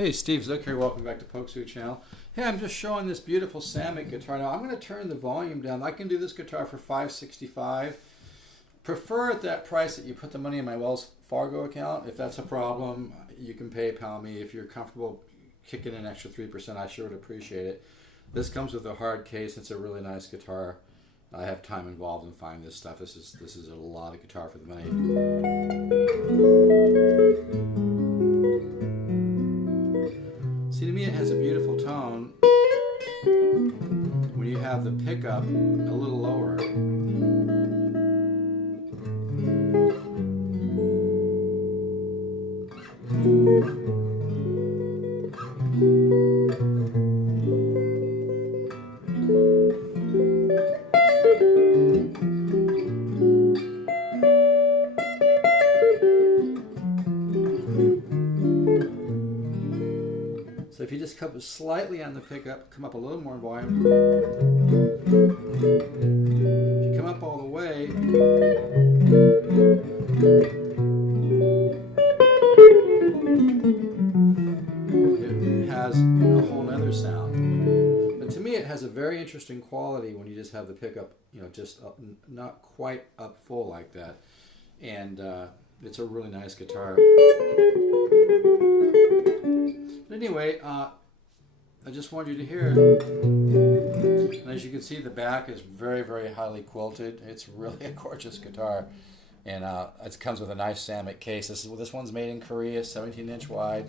Hey, Steve Zook here. Welcome back to Polkzoo channel. Hey, I'm just showing this beautiful Samick guitar. Now, I'm going to turn the volume down. I can do this guitar for $565. Prefer at that price that you put the money in my Wells Fargo account. If that's a problem, you can PayPal me. If you're comfortable kicking in an extra 3%, I sure would appreciate it. This comes with a hard case. It's a really nice guitar. I have time involved in finding this stuff. This is a lot of guitar for the money. See, to me it has a beautiful tone when you have the pickup a little lower. So if you just come slightly on the pickup, come up a little more in volume. If you come up all the way, it has a whole nother sound. But to me it has a very interesting quality when you just have the pickup, just up, not quite up full like that. And it's a really nice guitar. Anyway, I just wanted you to hear it. And as you can see, the back is very, very highly quilted. It's really a gorgeous guitar. And it comes with a nice Samick case. This one's made in Korea, 17-inch wide.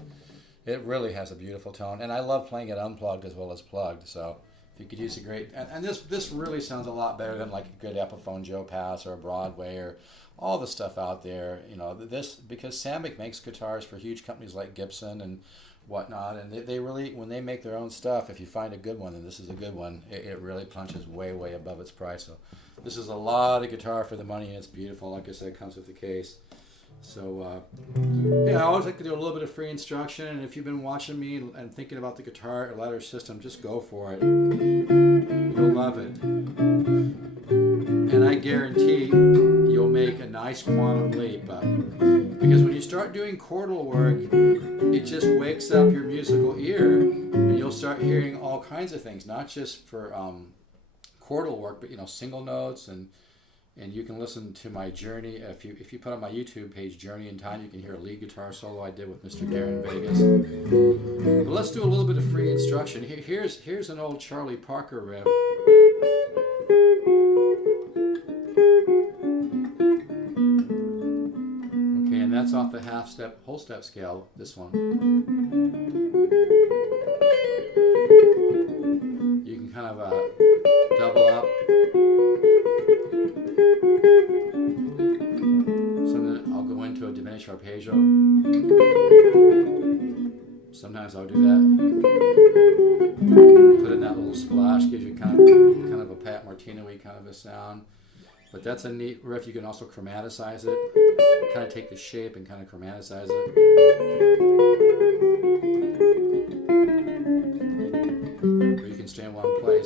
It really has a beautiful tone. And I love playing it unplugged as well as plugged. So if you could use a great... And this really sounds a lot better than like a good Epiphone Joe Pass or a Broadway or all the stuff out there. Because Samick makes guitars for huge companies like Gibson and whatnot, and they really, when they make their own stuff, if you find a good one, and this is a good one, it really punches way, way above its price. So this is a lot of guitar for the money, and it's beautiful. Like I said, it comes with the case. So yeah, I always like to do a little bit of free instruction, and if you've been watching me and thinking about the guitar ladder system, just go for it. You'll love it. And I guarantee you'll make a nice quantum leap. Because when you start doing chordal work, it just wakes up your musical ear, and you'll start hearing all kinds of things, not just for chordal work, but single notes, and you can listen to my journey. If you put on my YouTube page, Journey in Time, you can hear a lead guitar solo I did with Mr. Darren Vegas. But let's do a little bit of free instruction. Here's an old Charlie Parker riff. And that's off the half step, whole step scale, this one. You can kind of double up. So then I'll go into a diminished arpeggio. Sometimes I'll do that. Put in that little splash, gives you kind of a Pat Martino-y kind of a sound. But that's a neat riff. You can also chromaticize it. Kind of take the shape and kind of chromaticize it. Or you can stay in one place.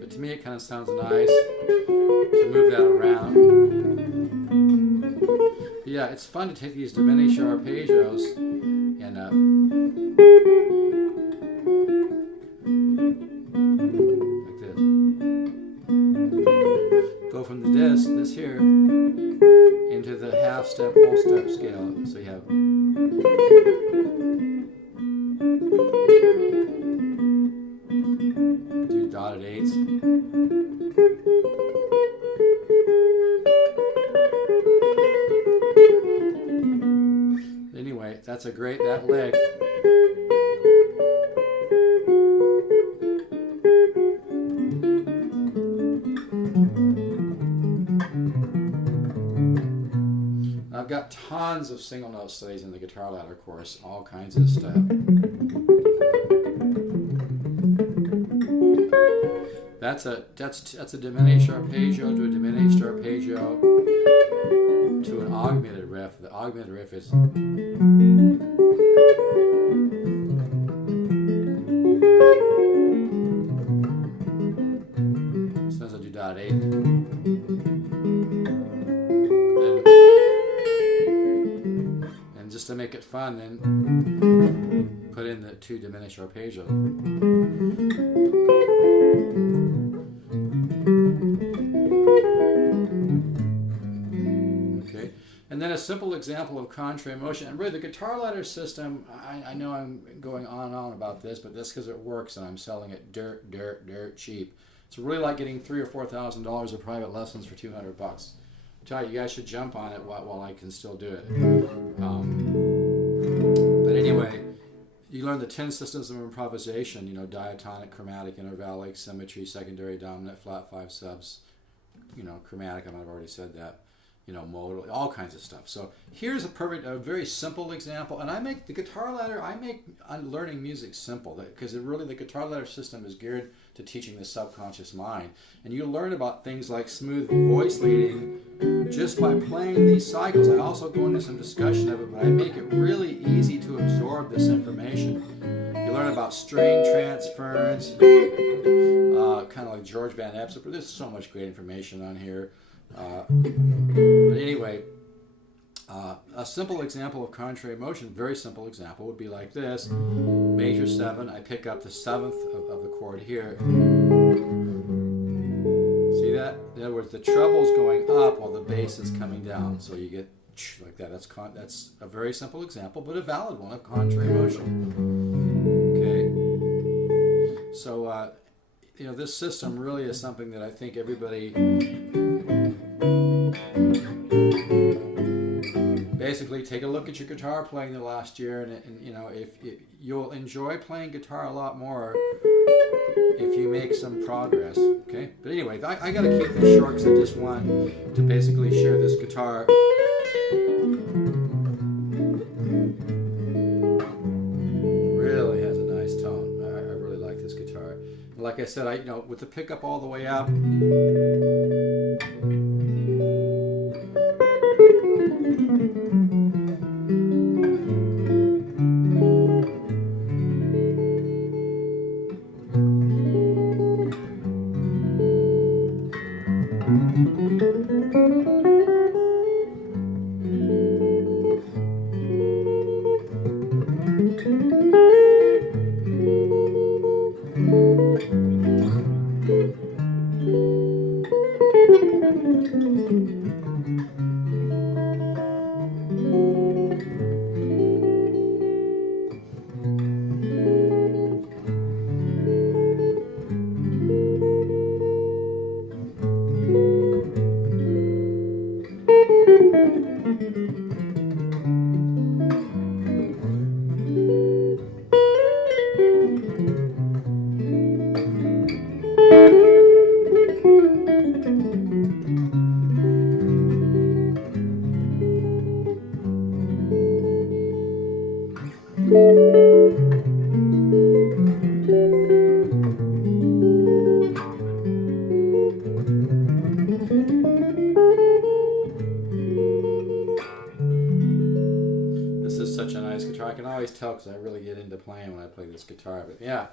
But to me it kind of sounds nice to move that around. But yeah, it's fun to take these diminished arpeggios and from the this here, into the half step, whole step scale. So you have do dotted eighths. Anyway, that's that lick. I've got tons of single note studies in the guitar ladder course, all kinds of stuff. That's a diminished arpeggio to a diminished arpeggio to an augmented riff. The augmented riff is sometimes I do dot eight. Then make it fun, then put in the 2 diminished arpeggios. Okay, and then a simple example of contrary motion. And really, the guitar ladder system, I know I'm going on and on about this, but that's because it works and I'm selling it dirt cheap. It's really like getting $3,000 or $4,000 of private lessons for $200. I tell you guys should jump on it while I can still do it. But anyway, you learn the 10 systems of improvisation, you know, diatonic, chromatic, intervallic, symmetry, secondary, dominant, flat 5 subs, you know, chromatic, I might have already said that, you know, modal, all kinds of stuff. So here's a very simple example. And I make the guitar ladder, learning music simple, because really the guitar ladder system is geared to teaching the subconscious mind. And you learn about things like smooth voice leading just by playing these cycles. I also go into some discussion of it, but I make it really easy to absorb this information. You learn about string transference, kind of like George Van Epps, but there's so much great information on here. But anyway, a simple example of contrary motion, very simple example, would be like this. Major 7, I pick up the 7th of the chord here. See that? In other words, the treble's going up while the bass is coming down. So you get like that. That's a very simple example, but a valid one of contrary motion. Okay. So, you know, this system really is something that I think everybody... Basically, take a look at your guitar playing the last year, and you know, if you'll enjoy playing guitar a lot more if you make some progress. Okay, but anyway, I got to keep this short because I just want to basically share this guitar. Really has a nice tone. I really like this guitar. Like I said, you know, with the pickup all the way up. Because I really get into playing when I play this guitar. But yeah,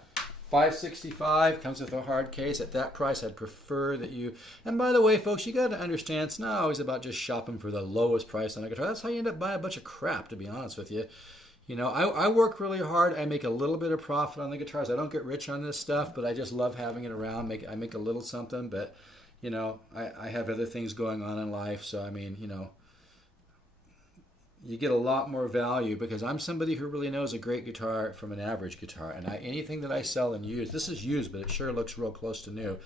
$565 comes with a hard case. At that price, I'd prefer that you... And by the way, folks, you got to understand, it's not always about just shopping for the lowest price on a guitar. That's how you end up buying a bunch of crap, to be honest with you. You know, I work really hard. I make a little bit of profit on the guitars. I don't get rich on this stuff, but I just love having it around. I make a little something, but, you know, I have other things going on in life. So, I mean, you know, you get a lot more value because I'm somebody who really knows a great guitar from an average guitar. And anything that I sell and use, this is used, but it sure looks real close to new.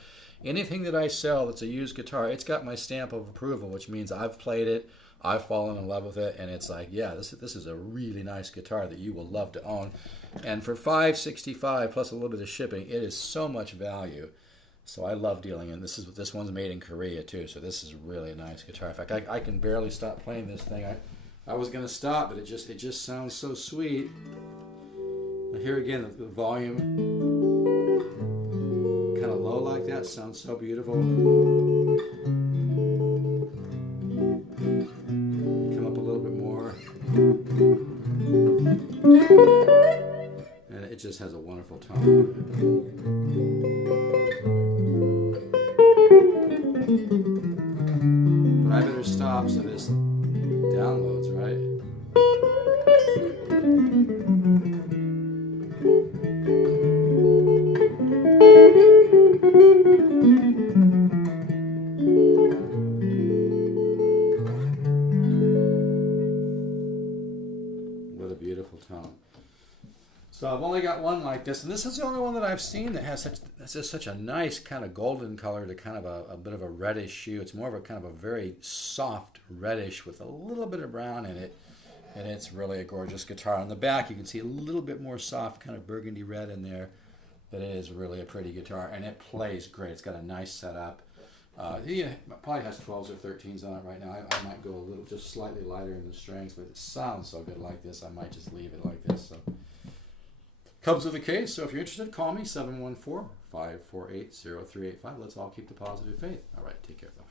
Anything that I sell that's a used guitar, it's got my stamp of approval, which means I've played it, I've fallen in love with it, and it's like, yeah, this is a really nice guitar that you will love to own. And for $565 plus a little bit of shipping, it is so much value. So I love dealing in this. This one's made in Korea too, so this is really a nice guitar. In fact, I can barely stop playing this thing. I was going to stop, but it just sounds so sweet. And here again, the volume kind of low like that sounds so beautiful. Come up a little bit more. And it just has a wonderful tone. But I better stop so this downloads, right? So I've only got one like this, and this is the only one that I've seen that has such a nice kind of golden color to kind of a bit of a reddish hue. It's more of a kind of a very soft reddish with a little bit of brown in it, and it's really a gorgeous guitar. On the back, you can see a little bit more soft kind of burgundy red in there, but it is really a pretty guitar, and it plays great. It's got a nice setup. He probably has 12s or 13s on it right now. I might go a little, just slightly lighter in the strings, but it sounds so good like this, I might just leave it like this. So comes with a case, so if you're interested, call me, 714-548-0385. Let's all keep the positive faith. All right, take care, though.